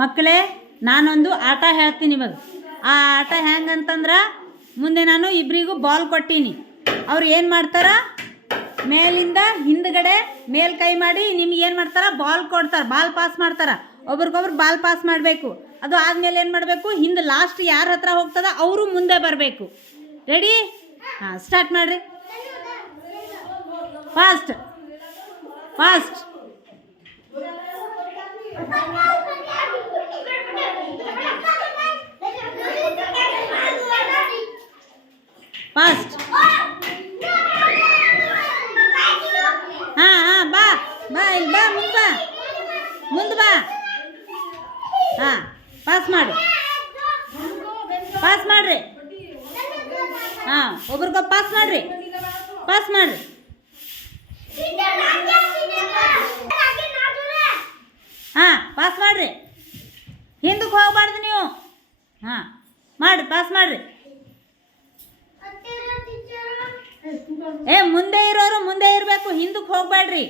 ಮಕ್ಕಳೇ, ನಾನೊಂದು ಆಟ ಹೇಳ್ತೀನಿ ಇವಾಗ. ಆ ಆಟ ಹೆಂಗಂತಂದ್ರೆ, ಮುಂದೆ ನಾನು ಇಬ್ಬರಿಗೂ ಬಾಲ್ ಕೊಟ್ಟೀನಿ. ಅವ್ರು ಏನು ಮಾಡ್ತಾರೆ, ಮೇಲಿಂದ ಹಿಂದ್ಗಡೆ ಮೇಲ್ ಕೈ ಮಾಡಿ ನಿಮ್ಗೆ ಏನು ಮಾಡ್ತಾರೆ, ಬಾಲ್ ಕೊಡ್ತಾರೆ, ಬಾಲ್ ಪಾಸ್ ಮಾಡ್ತಾರೆ. ಒಬ್ರಿಗೊಬ್ರು ಬಾಲ್ ಪಾಸ್ ಮಾಡಬೇಕು. ಅದು ಆದಮೇಲೆ ಏನು ಮಾಡಬೇಕು, ಹಿಂದೆ ಲಾಸ್ಟ್ ಯಾರ ಹತ್ರ ಹೋಗ್ತದ ಅವರು ಮುಂದೆ ಬರಬೇಕು. ರೆಡಿ? ಹಾಂ, ಸ್ಟಾರ್ಟ್ ಮಾಡಿರಿ. Fast fast. ಫಾಸ್ಟ್. ಹಾಂ ಹಾಂ, ಬಾ ಬಾ, ಇಲ್ಲಿ ಬಾ, ಮುಂದೆ ಬಾ. ಹಾಂ, ಪಾಸ್ ಮಾಡಿ, ಪಾಸ್ ಮಾಡಿರಿ. ಹಾಂ, ಒಬ್ರಿಗೊಬ್ಬ ಪಾಸ್ ಮಾಡಿರಿ, ಪಾಸ್ ಮಾಡಿರಿ. ಹಾಂ, ಪಾಸ್ ಮಾಡಿರಿ. ಹಿಂದಕ್ಕೆ ಹೋಗಬಾರ್ದು ನೀವು. ಹಾಂ, ಮಾಡಿ, ಪಾಸ್ ಮಾಡಿರಿ. ಮುಂದೆ ಇರೋರು ಮುಂದೆ ಇರಬೇಕು, ಹಿಂದಕ್ಕೆ ಹೋಗಬೇಡ್ರಿ.